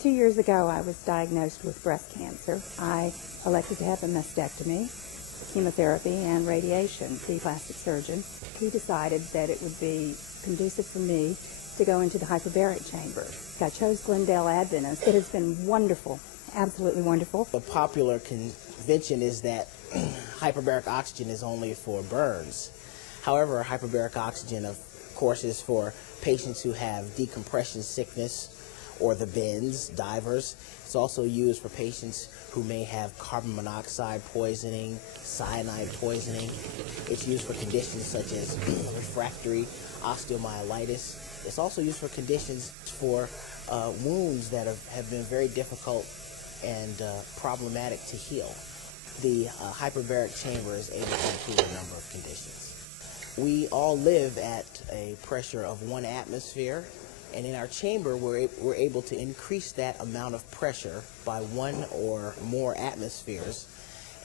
2 years ago, I was diagnosed with breast cancer. I elected to have a mastectomy, chemotherapy, and radiation. The plastic surgeon, he decided that it would be conducive for me to go into the hyperbaric chamber. I chose Glendale Adventist. It has been wonderful, absolutely wonderful. The popular convention is that hyperbaric oxygen is only for burns. However, hyperbaric oxygen, of course, is for patients who have decompression sickness or the bends, divers. It's also used for patients who may have carbon monoxide poisoning, cyanide poisoning. It's used for conditions such as refractory osteomyelitis. It's also used for conditions for wounds that have been very difficult and problematic to heal. The hyperbaric chamber is able to improve a number of conditions. We all live at a pressure of 1 atmosphere, and in our chamber we're able to increase that amount of pressure by 1 or more atmospheres,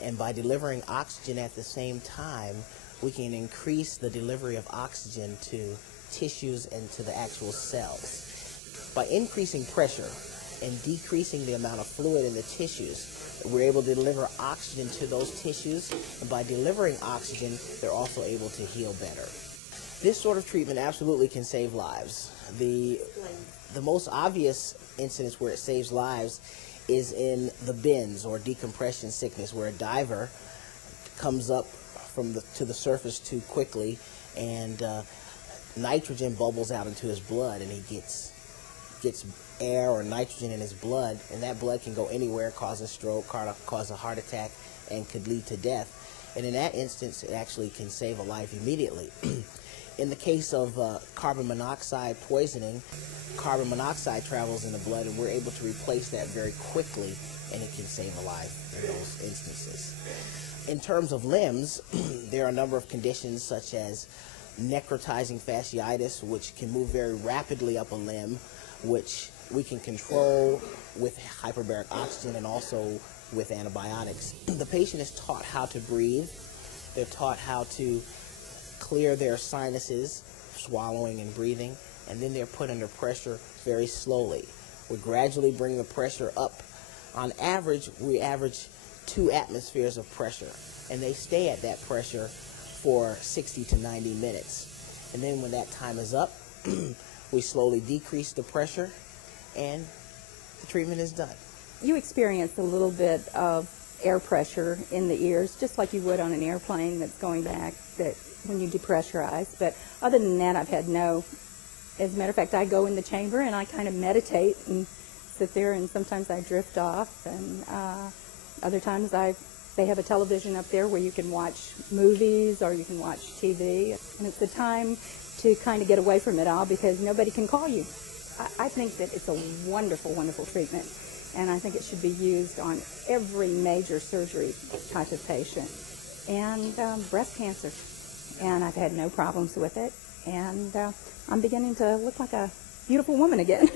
and by delivering oxygen at the same time we can increase the delivery of oxygen to tissues and to the actual cells. By increasing pressure and decreasing the amount of fluid in the tissues, we're able to deliver oxygen to those tissues, and by delivering oxygen, they're also able to heal better. This sort of treatment absolutely can save lives. The most obvious incidence where it saves lives is in the bends or decompression sickness, where a diver comes up to the surface too quickly, and nitrogen bubbles out into his blood, and he gets air or nitrogen in his blood, and that blood can go anywhere, cause a stroke, cause a heart attack, and could lead to death. And in that instance, it actually can save a life immediately. In the case of carbon monoxide poisoning, carbon monoxide travels in the blood, and we're able to replace that very quickly, and it can save a life in those instances. In terms of limbs, there are a number of conditions such as necrotizing fasciitis, which can move very rapidly up a limb, which we can control with hyperbaric oxygen and also with antibiotics. The patient is taught how to breathe. They're taught how to clear their sinuses, swallowing and breathing, and then they're put under pressure very slowly. We gradually bring the pressure up. On average, we average 2 atmospheres of pressure, and they stay at that pressure for 60 to 90 minutes. And then when that time is up, we slowly decrease the pressure, and the treatment is done. You experience a little bit of air pressure in the ears, just like you would on an airplane that's going back when you depressurize. But other than that, I've had no. As a matter of fact, I go in the chamber and I kind of meditate and sit there, and sometimes I drift off, and other times they have a television up there where you can watch movies or you can watch TV, and it's the time to kind of get away from it all because nobody can call you. I think that it's a wonderful, wonderful treatment, and I think it should be used on every major surgery type of patient, and breast cancer. And I've had no problems with it, and I'm beginning to look like a beautiful woman again.